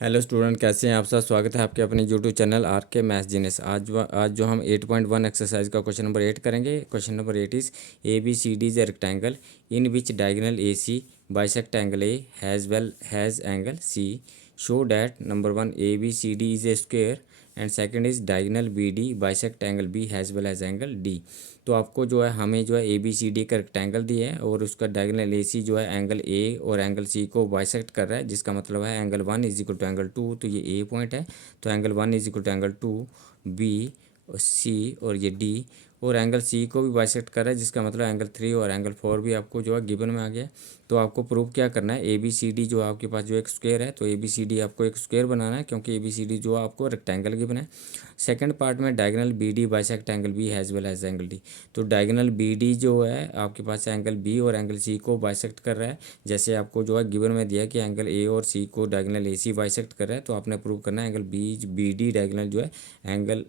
Hello student, कैसे हैं आप सब। स्वागत है आपके अपने यूट्यूब चैनल आर के मैथ जीनियस। आज जो हम 8.1 एक्सरसाइज का क्वेश्चन नंबर 8 करेंगे। Question number 8 is A B C D is a rectangle in which diagonal A C bisect angle A has angle C. Show that number 1 A B C D is a square and second is diagonal B D bisect angle B has well as angle D. तो आपको जो है हमें जो है A B C D का rectangle दिया है और उसका डायगोनल ए सी जो है एंगल ए और एंगल सी को बाइसेक्ट कर रहा है, जिसका मतलब है angle 1 is equal to angle 2। तो ये ए पॉइंट है, तो angle 1 is equal to angle 2 B और सी और ये डी, और एंगल सी को भी बाइसेक्ट कर रहा है, जिसका मतलब एंगल 3 और एंगल 4 भी आपको जो है गिवन में आ गया। तो आपको प्रूव क्या करना है, ए बी सी डी जो आपके पास जो एक स्क्वायर है, तो ए बी सी डी आपको एक स्क्वायर बनाना है, क्योंकि ए बी सी डी जो आपको रेक्टेंगल गिवन है। सेकंड पार्ट में diagonal B D bisect angle B has well as angle D. तो डायगोनल बी डी जो है आपके पास एंगल बी और एंगल सी को बाइसेक्ट कर रहा है, जैसे आपको जो है गिवन में दिया कि एंगल ए और सी को डायगोनल ए सी बाइसेक्ट कर रहा है, तो आपने प्रूव करना है एंगल बी डी डायगोनल जो है एंगल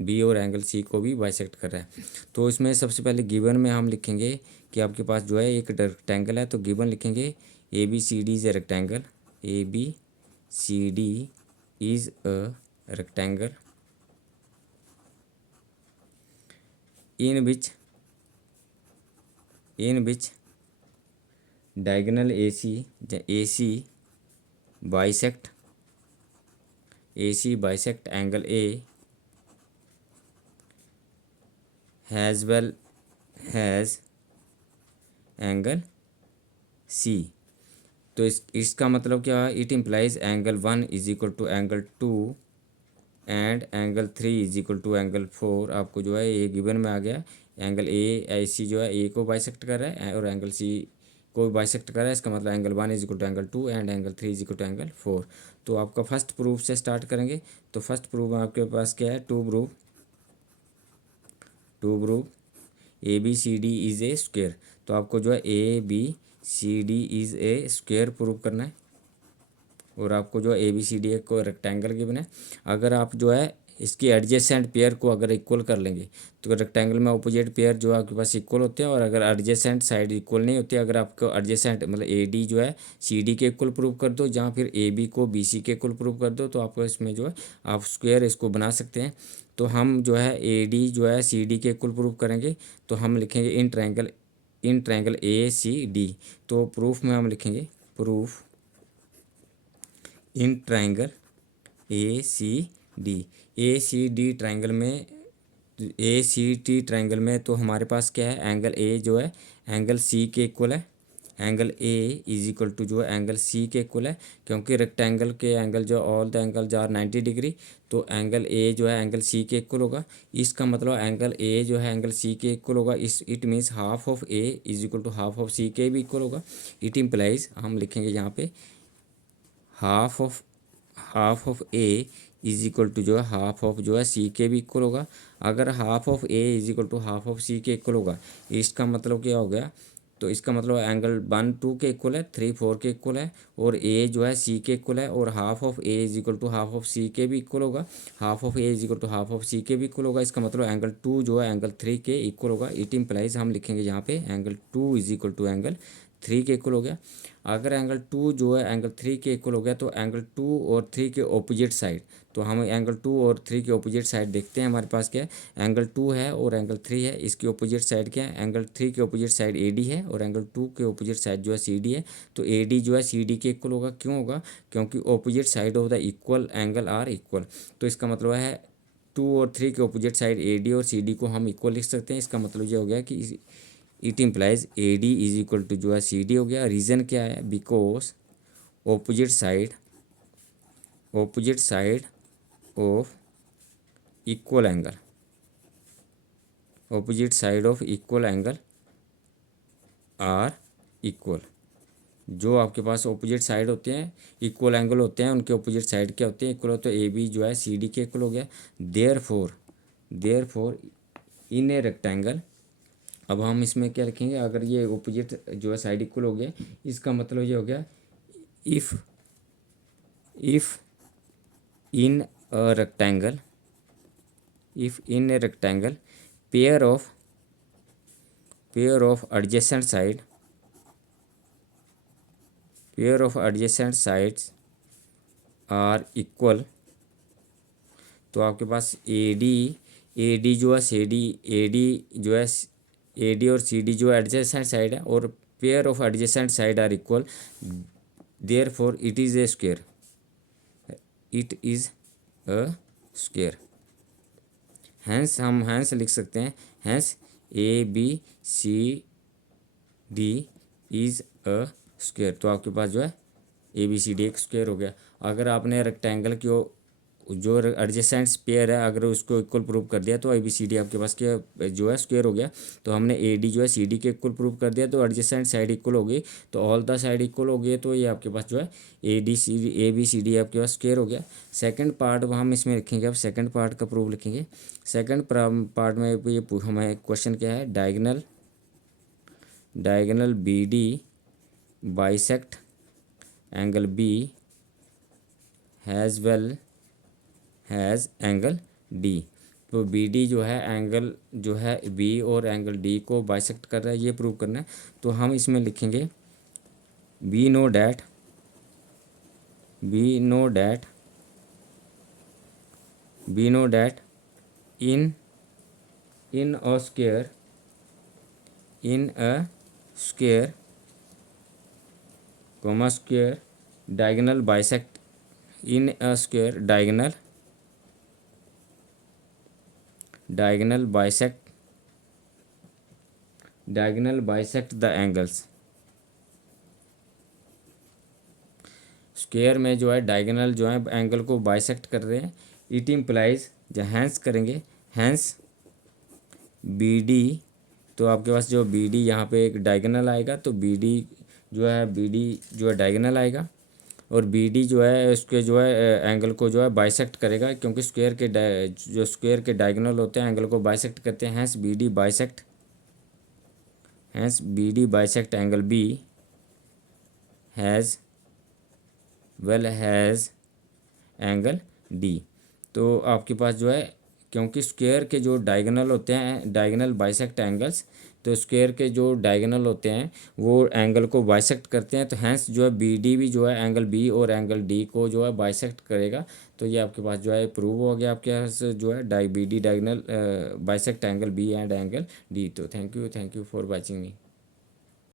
बी और एंगल सी को भी बाइसेक्ट कर रहा है। तो इसमें सबसे पहले गिवन में हम लिखेंगे कि आपके पास जो है एक रेक्टेंगल है, तो गिवन लिखेंगे A B C D is a rectangle, A B C D is a rectangle in which diagonal AC bisect angle A has angle C। तो इसका मतलब क्या है, it implies angle 1 is equal to angle 2 and angle 3 is equal to angle 4। आपको जो है ये given में आ गया। एंगल ए सी जो है ए को बाइसेक्ट कर रहा है और एंगल सी को बाइसेक्ट कर रहा है, इसका मतलब angle 1 is equal to angle 2 and angle 3 is equal to angle 4। तो आपका फर्स्ट प्रूफ से स्टार्ट करेंगे। तो फर्स्ट प्रूफ आपके पास क्या है, to proof A B C D is a square. तो आपको जो है A B C D is a square prove करना है, और आपको जो है ए बी सी डी को रेक्टेंगल गिवन है। अगर आप जो है इसकी एडजेसेंट पेयर को अगर इक्वल कर लेंगे, तो रेक्टेंगल में अपोजिट पेयर जो आपके पास इक्वल होते हैं, और अगर एडजेसेंट साइड इक्वल नहीं होती, अगर आपको एडजेसेंट मतलब ए डी जो है सी डी के इक्वल प्रूव कर दो, जहाँ फिर ए बी को बी सी के इक्वल प्रूव कर दो, तो आपको इसमें जो है आप स्क्वायर इसको बना सकते हैं। तो हम जो है ए डी जो है सी डी के इक्वल प्रूव करेंगे, तो हम लिखेंगे in triangle A C D. तो प्रूफ में हम लिखेंगे proof in triangle A C D triangle में तो हमारे पास क्या है, एंगल ए जो है एंगल सी के इक्वल है, angle A is equal to जो है एंगल सी के इक्वल है, क्योंकि रेक्टेंगल के एंगल जो all the angles are 90 degree. तो एंगल ए जो है एंगल सी के इक्वल होगा। इसका मतलब एंगल ए जो है एंगल सी के इक्वल होगा। It means half of A is equal to half of C के भी इक्वल होगा। इट इम्प्लाइज हम लिखेंगे यहाँ पे half of A is equal to जो है हाफ ऑफ जो है सी के भी इक्वल होगा। अगर half of A is equal to half of C के इक्वल होगा, इसका मतलब क्या हो गया, तो इसका मतलब एंगल 1 2 के इक्वल है, 3 4 के इक्वल है, और ए जो है सी के इक्वल है, और half of A is equal to half of C के भी इक्वल होगा। Half of A is equal to half of C के भी इक्वल होगा। इसका मतलब एंगल 2 जो है एंगल 3 के इक्वल होगा। इट इम्प्लाइज हम लिखेंगे यहाँ पे angle 2 is equal to angle 3 के इक्वल हो गया। अगर एंगल 2 जो है एंगल 3 के इक्वल हो गया, तो एंगल 2 और 3 के ऑपोजिट साइड, तो हम एंगल 2 और 3 के ऑपोजिट साइड देखते हैं। हमारे पास क्या है, एंगल 2 है और एंगल 3 है, इसकी ऑपोजिट साइड क्या है, एंगल 3 के ऑपोजिट साइड ए डी है और एंगल 2 के ऑपोजिट साइड जो है सी डी है। तो ए डी जो है सी डी के इक्वल होगा। क्यों होगा, क्योंकि opposite side of the equal angle are equal. तो इसका मतलब है 2 और 3 के ऑपोजिट साइड ए डी और सी डी को हम इक्वल लिख सकते हैं। इसका मतलब ये हो गया कि it implies A D is equal to जो है सी डी हो गया। रीज़न क्या है, because opposite side of equal angle, opposite side of equal angle are equal. जो आपके पास ऑपोजिट साइड होते हैं, इक्वल एंगल होते हैं, उनके ऑपोजिट साइड क्या होते हैं, इक्वल होते हैं। ए बी जो है सी डी के इक्वल हो गया। Therefore in a rectangle. अब हम इसमें क्या लिखेंगे, अगर ये ऑपोजिट जो है साइड इक्वल हो गया, इसका मतलब ये हो गया if in a rectangle pair of adjacent sides are equal, तो आपके पास ए डी जो है सी डी, ए डी जो है ए डी और सी डी जो एडजेसेंट साइड है और pair of adjacent side are equal, therefore it is a square, it is a square. Hence हम हैंस लिख सकते हैं, hence A B C D is a square. तो आपके पास जो है ए बी सी डी एक स्क्वेयर हो गया। अगर आपने रेक्टेंगल की जो एडजेसेंट पेयर है अगर उसको इक्वल प्रूव कर दिया तो ए बी सी डी आपके पास क्या जो है स्क्वेयर हो गया। तो हमने ए डी जो है सी डी के इक्वल प्रूव कर दिया तो एडजेसेंट साइड इक्वल हो गई, तो ऑल द साइड इक्वल हो गई, तो ये आपके पास जो है ए बी सी डी आपके पास स्क्वेयर हो गया। सेकंड पार्ट हम इसमें लिखेंगे, अब सेकंड पार्ट का प्रूफ लिखेंगे। सेकंड पार्ट में ये हमें क्वेश्चन क्या है, diagonal B D bisect angle B has well has angle D. तो बी डी जो है एंगल जो है बी और एंगल डी को बाइसेक्ट कर रहा है, ये प्रूव करना है। तो हम इसमें लिखेंगे we know that in a square comma square diagonal bisect in a square diagonal bisect the angles. Square में जो है डायगोनल जो है एंगल को बाइसेक्ट कर रहे हैं। इट इम्प्लाइज, जब हैंस करेंगे हैंस बी डी, तो आपके पास जो बी डी यहाँ पे एक डायगोनल आएगा, तो बी डी जो है डायगोनल आएगा और बी डी जो है उसके जो है एंगल को जो है बाइसेक्ट करेगा, क्योंकि स्क्वायर के डायगोनल होते हैं एंगल को बाइसेक्ट करते हैं। Hence B D bisect angle B has angle D. तो आपके पास जो है क्योंकि स्क्वायर के जो डायगोनल होते हैं डायगोनल बाइसेक्ट एंगल्स, तो स्क्वायर के जो डायगोनल होते हैं वो एंगल को बाइसेक्ट करते हैं, तो हैंस जो है बी डी भी जो है एंगल बी और एंगल डी को जो है बाइसेक्ट करेगा। तो ये आपके पास जो है प्रूव हो गया आपके पास जो है B D diagonal bisect angle B and angle D. तो thank you for watching me.